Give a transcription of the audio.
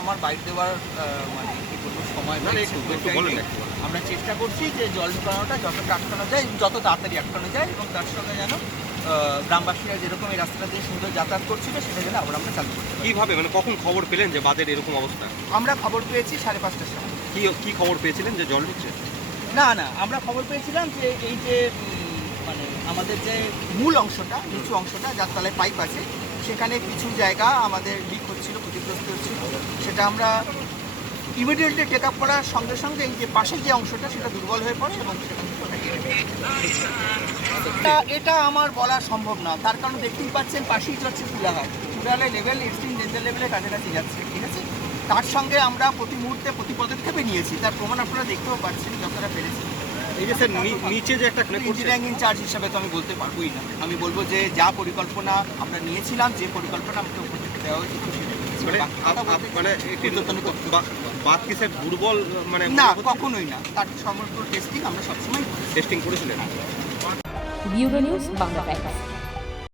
আমার বাইক দেওয়ার মানে কি বলবো সময় আমরা চেষ্টা করছি যে জল ঢুকানোটা যতটা আটকানো যায় যত তাড়াতাড়ি আটকানো যায় এবং তার সঙ্গে যেন গ্রামবাসীরা যেরকম এই রাস্তাটা দিয়ে সুন্দর যাতায়াত করছিল সেটা যেন আবার আমরা চালু করতে পারি। কীভাবে মানে কখন খবর পেলেন যে বাঁধের এরকম অবস্থা? আমরা খবর পেয়েছি 5:30টার সময়। কি খবর পেয়েছিলেন যে জল ঢুকছে? না আমরা খবর পেয়েছিলাম যে এই যে মানে আমাদের যে মূল অংশটা নিচু অংশটা যার তলায় পাইপ আছে সেখানে কিছু জায়গা আমাদের লিক হচ্ছিল, ক্ষতিগ্রস্ত হচ্ছিল। সেটা আমরা ইমিডিয়েটলি টেক আপ করার সঙ্গে সঙ্গে এই যে পাশের যে অংশটা সেটা দুর্বল হয়ে পড়ে এবং এটা আমার বলা সম্ভব না, তার কারণ দেখতেই পাচ্ছেন পাশেই যাচ্ছে চুলাঘাট। চুলাঘাটের লেভেল এক্সট্রিম ডেঞ্জার লেভেলের কাছাকাছি যাচ্ছে, ঠিক আছে। তার সঙ্গে আমরা প্রতি মুহূর্তে প্রতি পদক্ষেপে নিয়েছি, তার প্রমাণ আপনারা দেখতেও পাচ্ছেন যতটা পেরেছি। এই যে স্যার নিচে যে একটা ইঞ্জিনিয়ারিং ইনচার্জ হিসাবে তো আমি বলতে পারবোই না। আমি বলবো যে যা পরিকল্পনা আমরা নিয়েছিলাম, যে পরিকল্পনা আমাকে উপর থেকে দেওয়া হয়েছে বাদ কি স্যার দুর্বল মানে না, কখনোই না। তার সমস্ত টেস্টিং আমরা সবসময় টেস্টিং করেছিলেন। Bureau news Bangla Times.